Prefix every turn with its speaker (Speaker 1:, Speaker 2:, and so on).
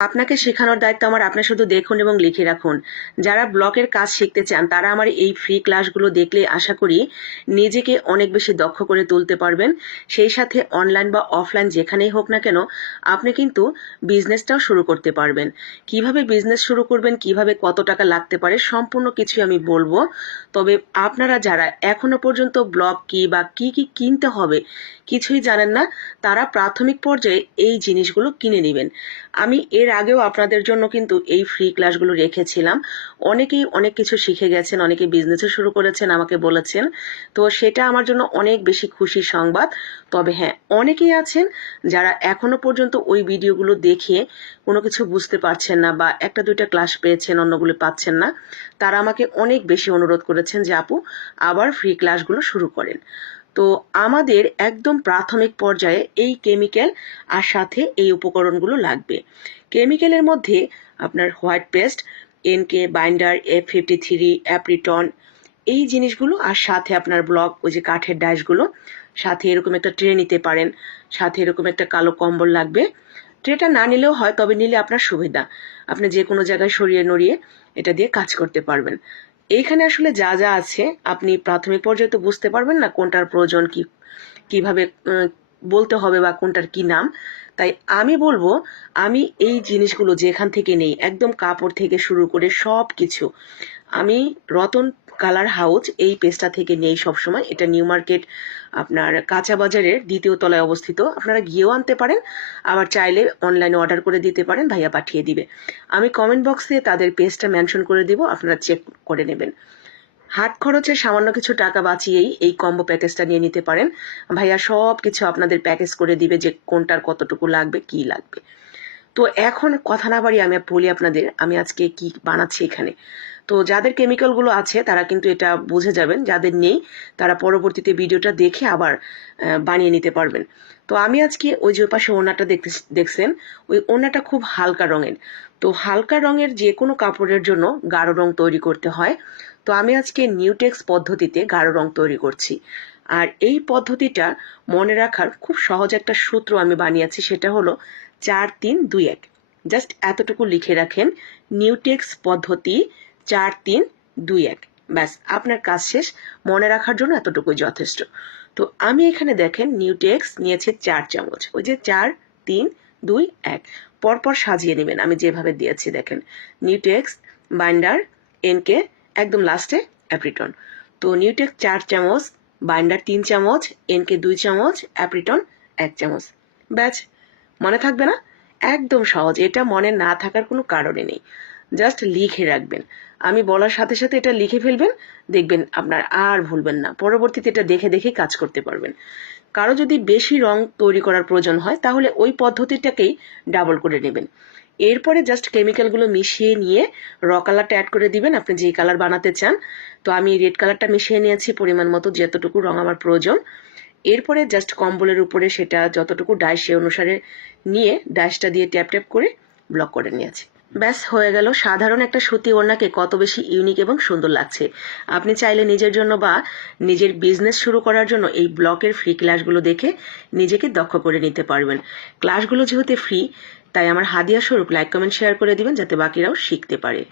Speaker 1: আপনাকে শেখানোর দায়িত্ব আমার, আপনি শুধু দেখুন এবং লিখে রাখুন। যারা ব্লকের কাজ শিখতে চান, তারা আমার এই ফ্রি ক্লাসগুলো দেখলে আশা করি নিজেকে অনেক বেশি দক্ষ করে তুলতে পারবেন। সেই সাথে অনলাইন বা অফলাইন যেখানেই হোক না কেন, আপনি কিন্তু বিজনেসটাও শুরু করতে পারবেন। কীভাবে বিজনেস শুরু করবেন, কীভাবে কত টাকা লাগতে পারে, সম্পূর্ণ কিছু আমি বলব। তবে আপনারা যারা এখনও পর্যন্ত ব্লগ কি বা কি কি কিনতে হবে, কিছুই জানেন না, তারা প্রাথমিক পর্যায়ে এই জিনিসগুলো কিনে নেবেন। আমি এর আগেও আপনাদের জন্য কিন্তু এই ফ্রি ক্লাসগুলো রেখেছিলাম। অনেকেই অনেক কিছু শিখে গেছেন, অনেকে বিজনেসও শুরু করেছেন, আমাকে বলেছেন। তো সেটা আমার জন্য অনেক বেশি খুশি সংবাদ। তবে হ্যাঁ অনেকেই আছেন যারা এখনও পর্যন্ত ওই ভিডিওগুলো দেখে কোনো কিছু বুঝতে পারছেন না বা একটা দুইটা ক্লাস পেয়েছেন, অন্যগুলো পাচ্ছেন না, তারা আমাকে অনেক বেশি অনুরোধ করেছেন যে, আপু, আবার ফ্রি ক্লাসগুলো শুরু করেন। তো আমাদের একদম প্রাথমিক পর্যায়ে এই কেমিক্যাল আর সাথে এই উপকরণগুলো লাগবে। কেমিক্যালের মধ্যে আপনার white paste, NK binder, F fifty three, অ্যাপ্রিটন এই জিনিসগুলো আর সাথে আপনার ব্লক, ওই যে কাঠের ডাইসগুলো, সাথে এরকম একটা ট্রে নিতে পারেন, সাথে এরকম একটা কালো কম্বল লাগবে। ট্রেটা না নিলেও হয়, তবে নিলে আপনার সুবিধা। আপনি যে কোনো জায়গায় সরিয়ে নড়িয়ে এটা দিয়ে কাজ করতে পারবেন। এইখানে আসলে যা যা আছে, আপনি প্রাথমিক পর্যায়ে তো বুঝতে পারবেন না কোনটার প্রয়োজন কি, কীভাবে বলতে হবে বা কোনটার কি নাম। তাই আমি বলব, আমি এই জিনিসগুলো যেখান থেকে নেই, একদম কাপড় থেকে শুরু করে সব কিছু আমি রতন কালার হাউস এই পেজটা থেকে নেই সবসময়। এটা নিউ মার্কেট আপনার কাঁচা বাজারের দ্বিতীয় তলায় অবস্থিত। আপনারা গিয়েও আনতে পারেন, আবার চাইলে অনলাইনে অর্ডার করে দিতে পারেন, ভাইয়া পাঠিয়ে দিবে। আমি কমেন্ট বক্সে তাদের পেজটা মেনশন করে দিব, আপনারা চেক করে নেবেন। হাত খরচে সামান্য কিছু টাকা বাঁচিয়েই এই কম্বো প্যাকেজটা নিয়ে নিতে পারেন। ভাইয়া সব কিছু আপনাদের প্যাকেজ করে দিবে যে কোনটার কতটুকু লাগবে, কি লাগবে। তো এখন কথা না বাড়ি আমি বলি আপনাদের, আমি আজকে কি বানাচ্ছি এখানে। তো যাদের কেমিক্যালগুলো আছে, তারা কিন্তু এটা বুঝে যাবেন, যাদের নেই, তারা পরবর্তীতে ভিডিওটা দেখে আবার বানিয়ে নিতে পারবেন। তো আমি আজকে ওই যে পাশে ওনাটা দেখতে দেখছেন? ওই ওনাটা খুব হালকা রঙের। তো হালকা রঙের যে কোনো কাপড়ের জন্য গাঢ় রং তৈরি করতে হয়। তো আমি আজকে নিউটেক্স পদ্ধতিতে গাঢ় রং তৈরি করছি। আর এই পদ্ধতিটা মনে রাখার খুব সহজ একটা সূত্র আমি বানিয়েছি, সেটা হলো চার তিন দুই এক। জাস্ট এতটুকু লিখে রাখেন, নিউটেক্স পদ্ধতি চার তিন দুই এক। ব্যাস, আপনার কাজ শেষ, মনে রাখার জন্য এতটুকুই যথেষ্ট। তো আমি এখানে দেখেন, নিউটেক্স নিয়েছে চার চামচ। ওই যে চার তিন দুই এক। পরপর সাজিয়ে নেবেন, আমি যেভাবে দিয়েছি, দেখেন। নিউটেক্স, বাইন্ডার, এনকে, একদম লাস্টে, অ্যাপ্রিটন। তো নিউটেক্স চার চামচ, বাইন্ডার তিন চামচ, এনকে দুই চামচ, অ্যাপ্রিটন এক চামচ। ব্যাচ মনে থাকবে না? একদম সহজ। এটা মনে না থাকার কোনো কারণে নেই। জাস্ট লিখে রাখবেন। আমি বলার সাথে সাথে এটা লিখে ফেলবেন। দেখবেন আপনার আর ভুলবেন না। পরবর্তীতে এটা দেখে দেখে কাজ করতে পারবেন। কারও যদি বেশি রং তৈরি করার প্রয়োজন হয়, তাহলে ওই পদ্ধতিটাকেই ডাবল করে নেবেন। এরপরে জাস্ট কেমিক্যালগুলো মিশিয়ে নিয়ে র কালারটা অ্যাড করে দিবেন। আপনি যে কালার বানাতে চান। তো আমি রেড কালারটা মিশিয়ে নিয়েছি পরিমাণ মতো, যতটুকু রং আমার প্রয়োজন। এরপরে জাস্ট কম্বলের উপরে সেটা যতটুকু ডাই সে অনুসারে নিয়ে ডাইসটা দিয়ে ট্যাপ ট্যাপ করে ব্লক করে নিয়েছি। ব্যাস, হয়ে গেল। সাধারণ একটা সুতি ওড়নাকে কত বেশি ইউনিক এবং সুন্দর লাগছে। আপনি চাইলে নিজের জন্য বা নিজের বিজনেস শুরু করার জন্য এই ব্লকের ফ্রি ক্লাসগুলো দেখে নিজেকে দক্ষ করে নিতে পারবেন। ক্লাসগুলো যেহেতু ফ্রি তাই আমার হাদিয়া স্বরূপ লাইক কমেন্ট শেয়ার করে দিবেন যাতে বাকিরাও শিখতে পারে।